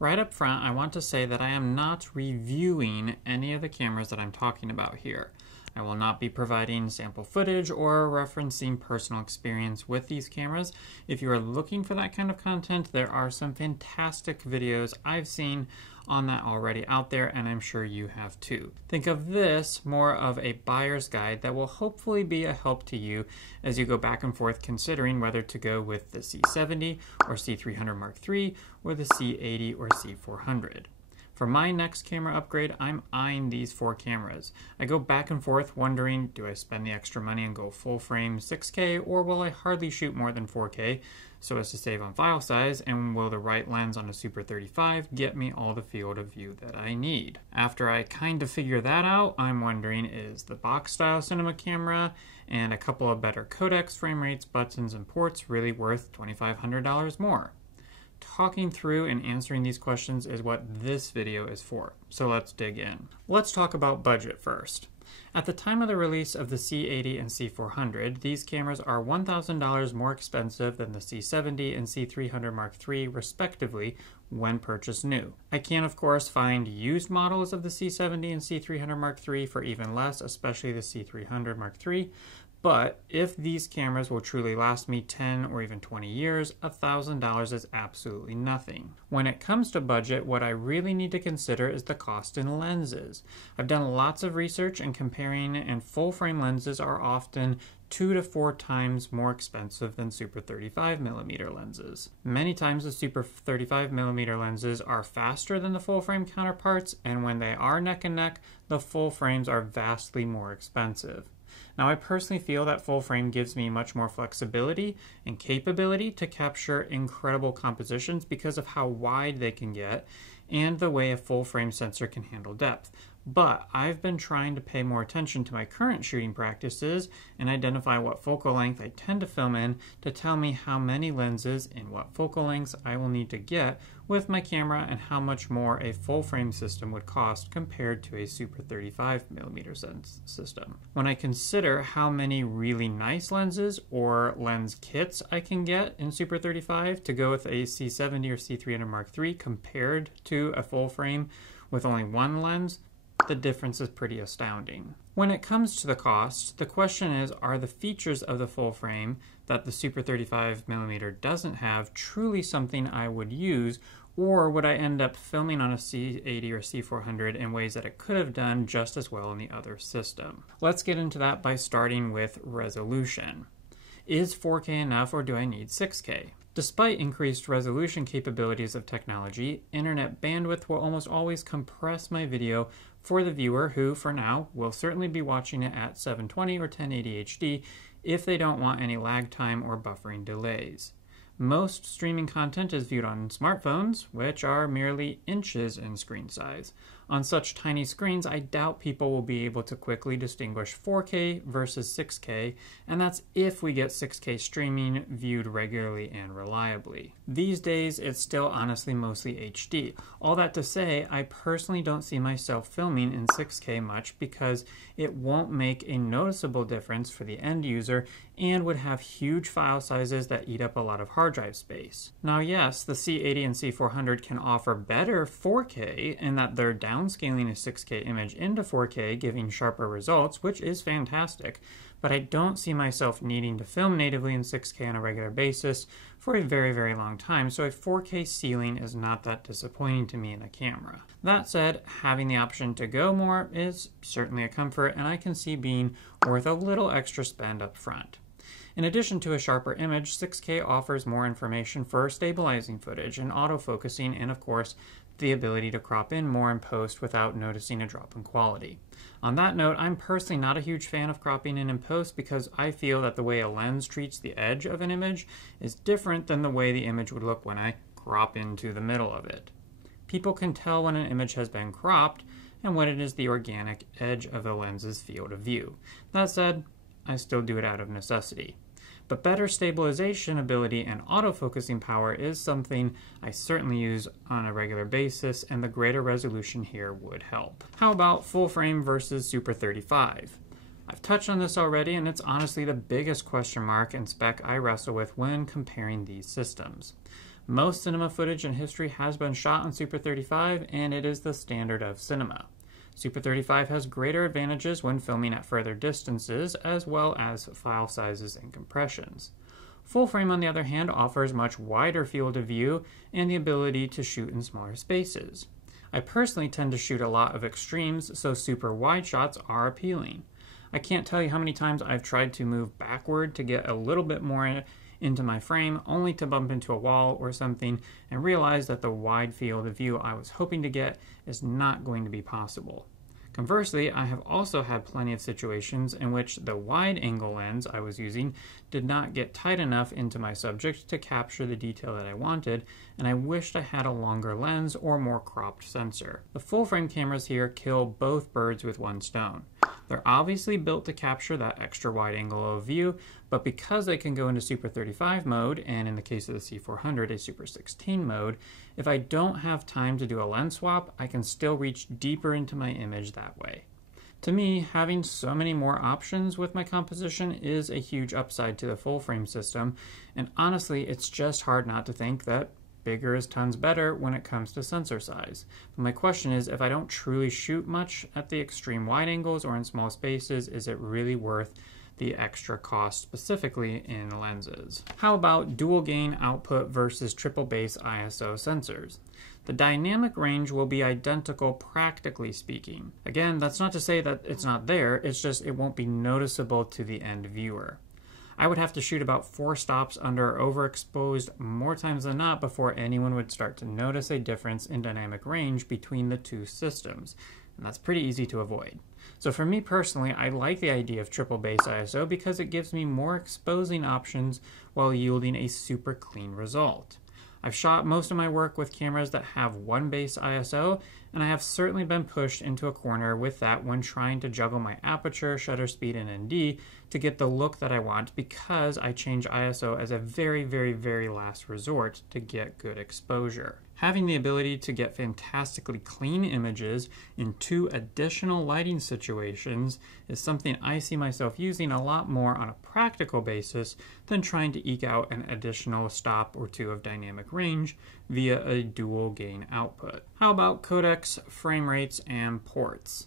Right up front, I want to say that I am not reviewing any of the cameras that I'm talking about here. I will not be providing sample footage or referencing personal experience with these cameras. If you are looking for that kind of content, there are some fantastic videos I've seen on that already out there, and I'm sure you have too. Think of this more of a buyer's guide that will hopefully be a help to you as you go back and forth considering whether to go with the C70 or C300 Mark III or the C80 or C400. For my next camera upgrade, I'm eyeing these 4 cameras. I go back and forth wondering, do I spend the extra money and go full frame 6K, or will I hardly shoot more than 4K so as to save on file size, and will the right lens on a Super 35 get me all the field of view that I need? After I kind of figure that out, I'm wondering, is the box style cinema camera and a couple of better codecs, frame rates, buttons, and ports really worth $2,500 more? Talking through and answering these questions is what this video is for, so let's dig in. Let's talk about budget first. At the time of the release of the C80 and C400, these cameras are $1,000 more expensive than the C70 and C300 Mark III respectively when purchased new. I can of course find used models of the C70 and C300 Mark III for even less, especially the C300 Mark III, but if these cameras will truly last me 10 or even 20 years, $1,000 is absolutely nothing. When it comes to budget, what I really need to consider is the cost in lenses. I've done lots of research, and comparing, and full frame lenses are often 2 to 4 times more expensive than Super 35mm lenses. Many times the Super 35mm lenses are faster than the full frame counterparts, and when they are neck and neck, the full frames are vastly more expensive. Now, I personally feel that full frame gives me much more flexibility and capability to capture incredible compositions because of how wide they can get and the way a full frame sensor can handle depth. But I've been trying to pay more attention to my current shooting practices and identify what focal length I tend to film in to tell me how many lenses and what focal lengths I will need to get with my camera and how much more a full frame system would cost compared to a Super 35mm system. When I consider how many really nice lenses or lens kits I can get in Super 35 to go with a C70 or C300 Mark III compared to a full frame with only one lens, the difference is pretty astounding. When it comes to the cost, the question is, are the features of the full frame that the Super 35mm doesn't have truly something I would use, or would I end up filming on a C80 or C400 in ways that it could have done just as well in the other system? Let's get into that by starting with resolution. Is 4K enough, or do I need 6K? Despite increased resolution capabilities of technology, internet bandwidth will almost always compress my video for the viewer who, for now, will certainly be watching it at 720 or 1080 HD if they don't want any lag time or buffering delays. Most streaming content is viewed on smartphones, which are merely inches in screen size. On such tiny screens, I doubt people will be able to quickly distinguish 4K versus 6K, and that's if we get 6K streaming viewed regularly and reliably. These days, it's still honestly mostly HD. All that to say, I personally don't see myself filming in 6K much because it won't make a noticeable difference for the end user and would have huge file sizes that eat up a lot of hard drive space. Now yes, the C80 and C400 can offer better 4K in that they're downscaling a 6K image into 4K, giving sharper results, which is fantastic, but I don't see myself needing to film natively in 6K on a regular basis for a very, very long time, so a 4K ceiling is not that disappointing to me in a camera. That said, having the option to go more is certainly a comfort, and I can see being worth a little extra spend up front. In addition to a sharper image, 6K offers more information for stabilizing footage and autofocusing, and of course, the ability to crop in more in post without noticing a drop in quality. On that note, I'm personally not a huge fan of cropping in post because I feel that the way a lens treats the edge of an image is different than the way the image would look when I crop into the middle of it. People can tell when an image has been cropped and when it is the organic edge of the lens's field of view. That said, I still do it out of necessity. But better stabilization ability and autofocusing power is something I certainly use on a regular basis, and the greater resolution here would help. How about full frame versus Super 35? I've touched on this already, and it's honestly the biggest question mark and spec I wrestle with when comparing these systems. Most cinema footage in history has been shot on Super 35, and it is the standard of cinema. Super 35 has greater advantages when filming at further distances, as well as file sizes and compressions. Full frame, on the other hand, offers much wider field of view and the ability to shoot in smaller spaces. I personally tend to shoot a lot of extremes, so super wide shots are appealing. I can't tell you how many times I've tried to move backward to get a little bit more into my frame, only to bump into a wall or something and realize that the wide field of view I was hoping to get is not going to be possible. Conversely, I have also had plenty of situations in which the wide-angle lens I was using did not get tight enough into my subject to capture the detail that I wanted, and I wished I had a longer lens or more cropped sensor. The full-frame cameras here kill both birds with one stone. They're obviously built to capture that extra wide angle of view, but because they can go into Super 35 mode, and in the case of the C400, a Super 16 mode, if I don't have time to do a lens swap, I can still reach deeper into my image that way. To me, having so many more options with my composition is a huge upside to the full frame system, and honestly, it's just hard not to think that bigger is tons better when it comes to sensor size. But my question is, if I don't truly shoot much at the extreme wide angles or in small spaces, is it really worth the extra cost, specifically in lenses? How about dual gain output versus triple base ISO sensors? The dynamic range will be identical, practically speaking. Again, that's not to say that it's not there, it's just it won't be noticeable to the end viewer. I would have to shoot about 4 stops under overexposed more times than not before anyone would start to notice a difference in dynamic range between the two systems, and that's pretty easy to avoid. So for me personally, I like the idea of triple base ISO because it gives me more exposing options while yielding a super clean result. I've shot most of my work with cameras that have one base ISO, and I have certainly been pushed into a corner with that when trying to juggle my aperture, shutter speed, and ND to get the look that I want, because I change ISO as a very, very, very last resort to get good exposure. Having the ability to get fantastically clean images in 2 additional lighting situations is something I see myself using a lot more on a practical basis than trying to eke out an additional stop or 2 of dynamic range via a dual gain output. How about codecs, frame rates, and ports?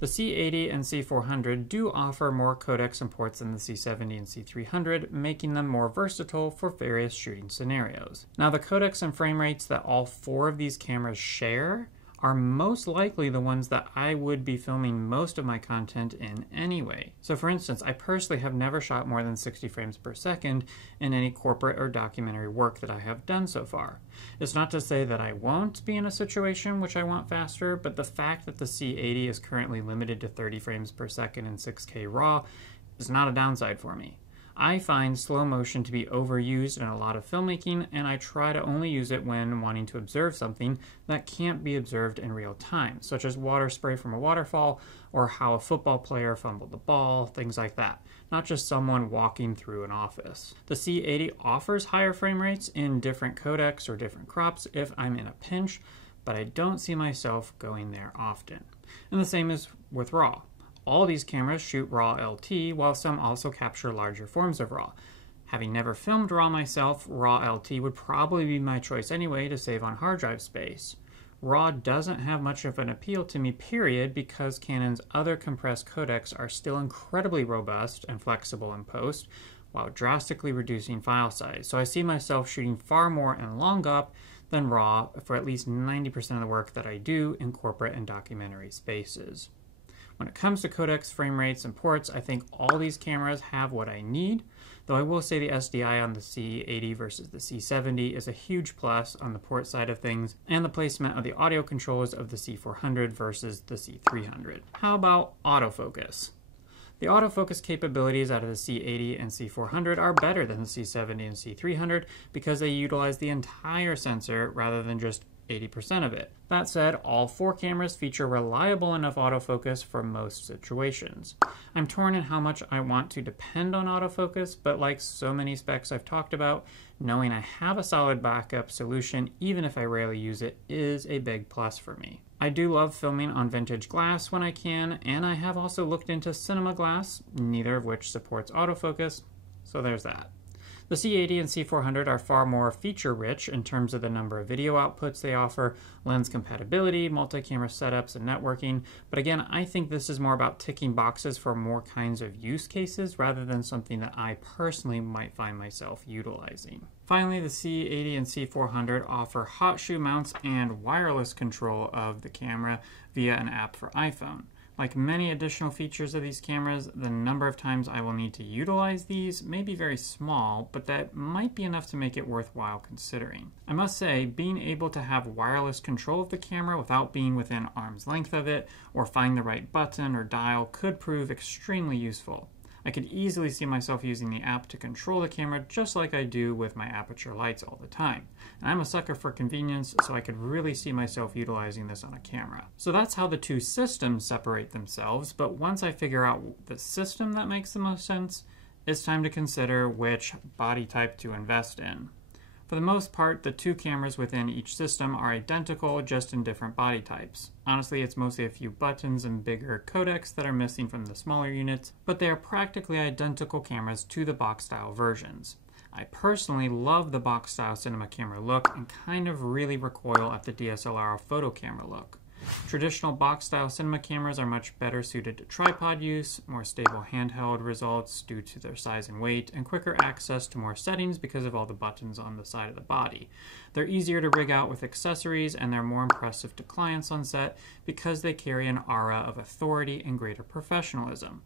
The C80 and C400 do offer more codecs and ports than the C70 and C300, making them more versatile for various shooting scenarios. Now, the codecs and frame rates that all 4 of these cameras share are most likely the ones that I would be filming most of my content in anyway. So for instance, I personally have never shot more than 60 frames per second in any corporate or documentary work that I have done so far. It's not to say that I won't be in a situation which I want faster, but the fact that the C80 is currently limited to 30 frames per second in 6K RAW is not a downside for me. I find slow motion to be overused in a lot of filmmaking, and I try to only use it when wanting to observe something that can't be observed in real time, such as water spray from a waterfall or how a football player fumbled the ball, things like that, not just someone walking through an office. The C80 offers higher frame rates in different codecs or different crops if I'm in a pinch, but I don't see myself going there often. And the same is with RAW. All these cameras shoot RAW LT, while some also capture larger forms of RAW. Having never filmed RAW myself, RAW LT would probably be my choice anyway to save on hard drive space. RAW doesn't have much of an appeal to me, period, because Canon's other compressed codecs are still incredibly robust and flexible in post, while drastically reducing file size. So I see myself shooting far more in long up than RAW for at least 90% of the work that I do in corporate and documentary spaces. When it comes to codecs, frame rates, and ports, I think all these cameras have what I need, though I will say the SDI on the C80 versus the C70 is a huge plus on the port side of things, and the placement of the audio controls of the C400 versus the C300. How about autofocus? The autofocus capabilities out of the C80 and C400 are better than the C70 and C300 because they utilize the entire sensor rather than just 80% of it. That said, all 4 cameras feature reliable enough autofocus for most situations. I'm torn in how much I want to depend on autofocus, but like so many specs I've talked about, knowing I have a solid backup solution, even if I rarely use it, is a big plus for me. I do love filming on vintage glass when I can, and I have also looked into cinema glass, neither of which supports autofocus, so there's that. The C80 and C400 are far more feature-rich in terms of the number of video outputs they offer, lens compatibility, multi-camera setups, and networking, but again, I think this is more about ticking boxes for more kinds of use cases rather than something that I personally might find myself utilizing. Finally, the C80 and C400 offer hot shoe mounts and wireless control of the camera via an app for iPhone. Like many additional features of these cameras, the number of times I will need to utilize these may be very small, but that might be enough to make it worthwhile considering. I must say, being able to have wireless control of the camera without being within arm's length of it, or find the right button or dial, could prove extremely useful. I could easily see myself using the app to control the camera just like I do with my aperture lights all the time. And I'm a sucker for convenience, so I could really see myself utilizing this on a camera. So that's how the two systems separate themselves, but once I figure out the system that makes the most sense, it's time to consider which body type to invest in. For the most part, the two cameras within each system are identical, just in different body types. Honestly, it's mostly a few buttons and bigger codecs that are missing from the smaller units, but they are practically identical cameras to the box-style versions. I personally love the box-style cinema camera look and kind of really recoil at the DSLR photo camera look. Traditional box-style cinema cameras are much better suited to tripod use, more stable handheld results due to their size and weight, and quicker access to more settings because of all the buttons on the side of the body. They're easier to rig out with accessories, and they're more impressive to clients on set because they carry an aura of authority and greater professionalism.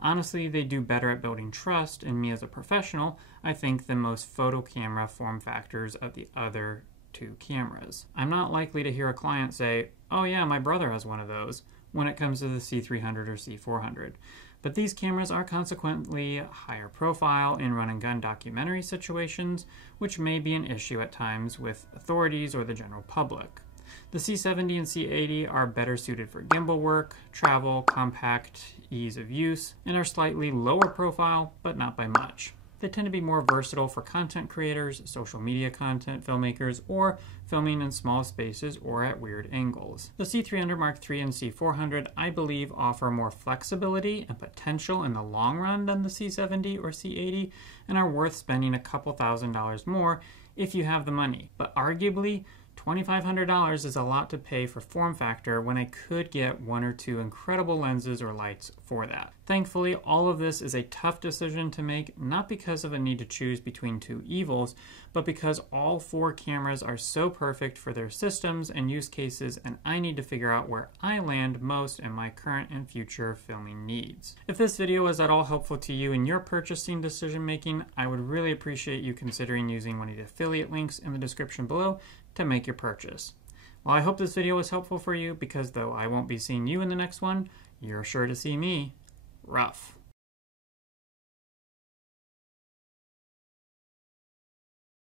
Honestly, they do better at building trust in me as a professional, I think, than most photo camera form factors of the other two cameras. I'm not likely to hear a client say, "Oh yeah, my brother has one of those," when it comes to the C300 or C400. But these cameras are consequently higher profile in run-and-gun documentary situations, which may be an issue at times with authorities or the general public. The C70 and C80 are better suited for gimbal work, travel, compact, ease of use, and are slightly lower profile, but not by much. They tend to be more versatile for content creators, social media content filmmakers, or filming in small spaces or at weird angles. The C300 Mark III and C400, I believe, offer more flexibility and potential in the long run than the C70 or C80, and are worth spending a couple $1,000s more if you have the money. But arguably, $2,500 is a lot to pay for form factor when I could get one or two incredible lenses or lights for that. Thankfully, all of this is a tough decision to make, not because of a need to choose between two evils, but because all four cameras are so perfect for their systems and use cases, and I need to figure out where I land most in my current and future filming needs. If this video was at all helpful to you in your purchasing decision making, I would really appreciate you considering using one of the affiliate links in the description below to make your purchase. Well, I hope this video was helpful for you, because though I won't be seeing you in the next one, you're sure to see me rough.